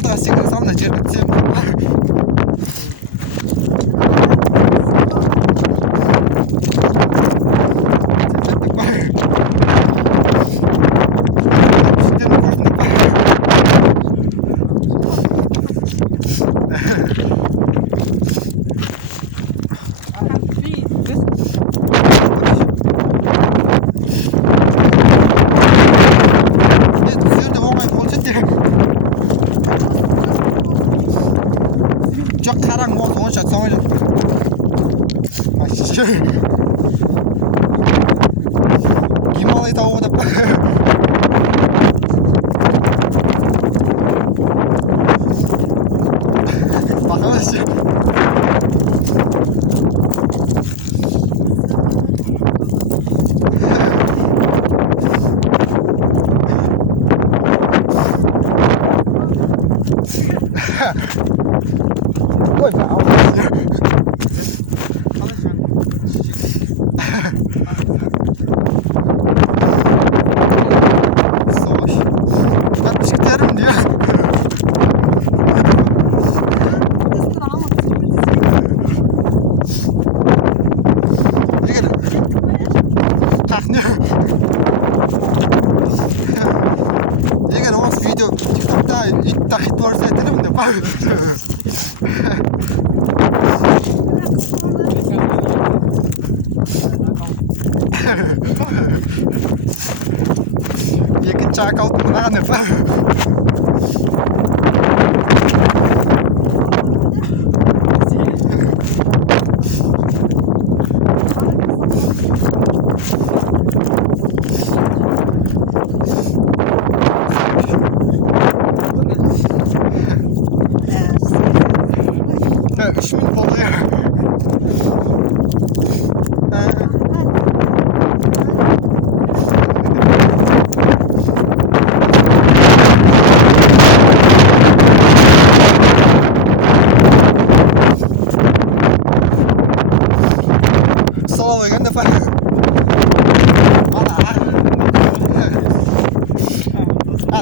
алдыға секіре салам да жерге түсемін. Жоқ қараң болса онша соңай Гималай тауы деп бақалашы ой, егер осы видео TikTok'та хит болса айтармын деп екінші аккаунт мынаған деп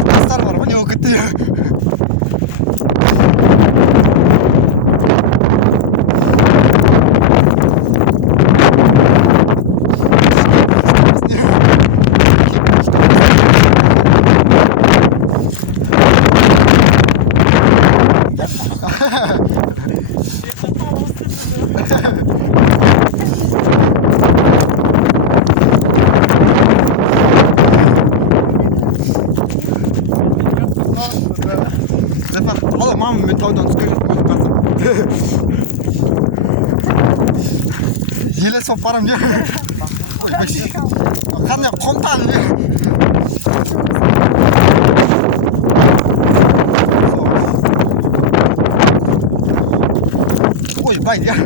Тастар бар ма, не болып кетті? Алла мамам мен таудан түскен жоқпын қарсам. Еле соп барам деп. Ой, бәші. Қандай қомтаны деп. Ой, бай деп.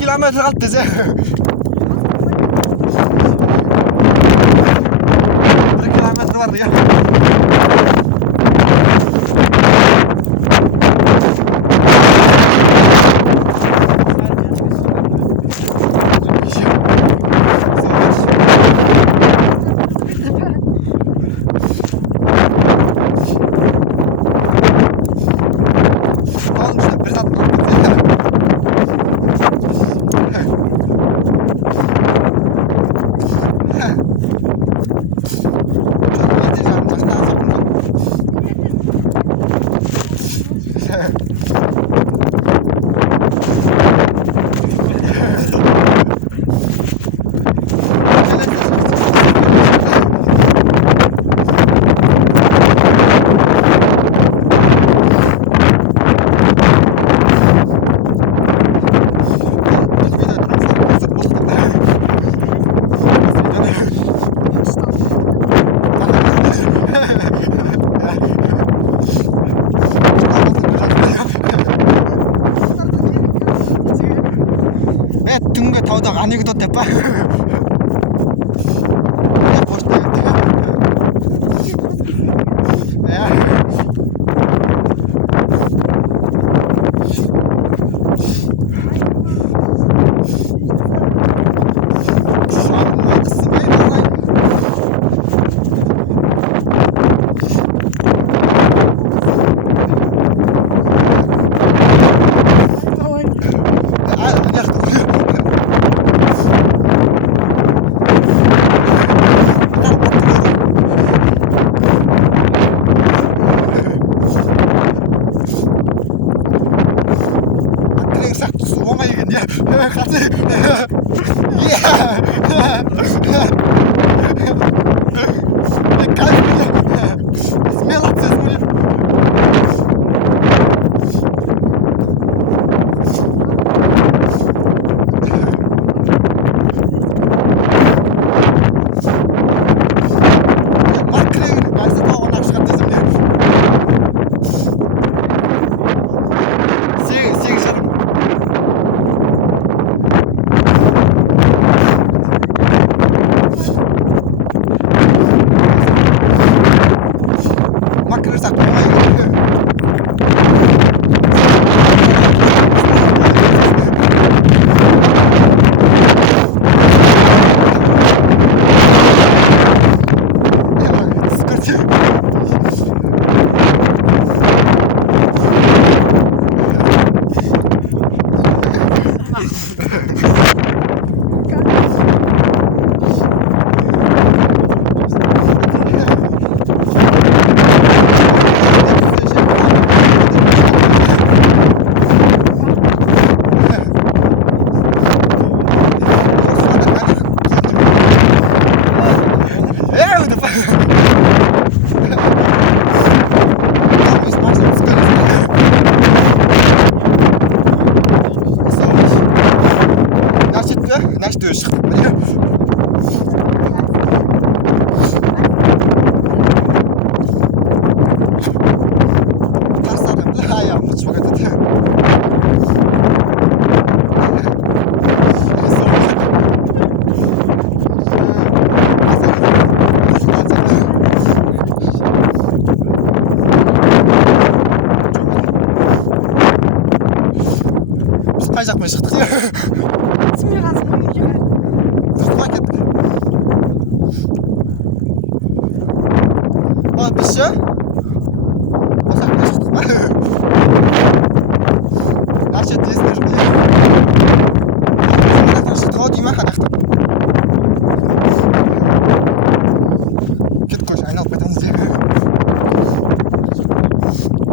Kilometre kaldı bize. 1 kilometre vardı ya. түнгі таудағы анекдот деп па? қай жақпен шықтық иә? түсінбей қалдық қой неге қарай. Дұрыс кеттік. Біз ше? Осы жақпен шықтық па? Нашет есіне жоқ иә? Мынақтан шықтық ау дей ма қанақтан? Кеттік қойшы, айналып қайтамыз де.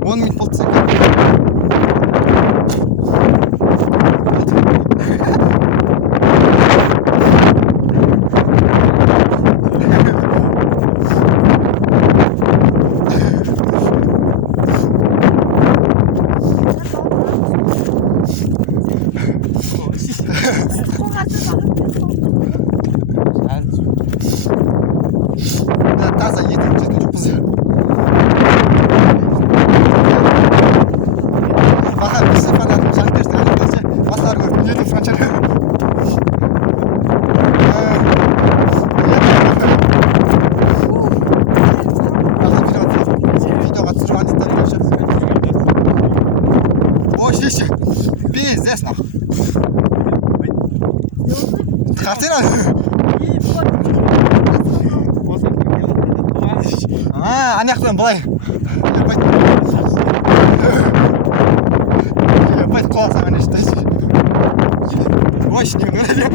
10 минут болды сен. Таза етін жетін жоқпыз иә. Баға біз фанатым жанкерстің анықталсы басылар көріп етін франчар. Видеоға түсіріп андеттен көрші. Ой, шеші. Безес нақ. Қартина? Анаяқтан былай. Бәйт қоласам әне шыдайсы. Ой, ішінен көреді.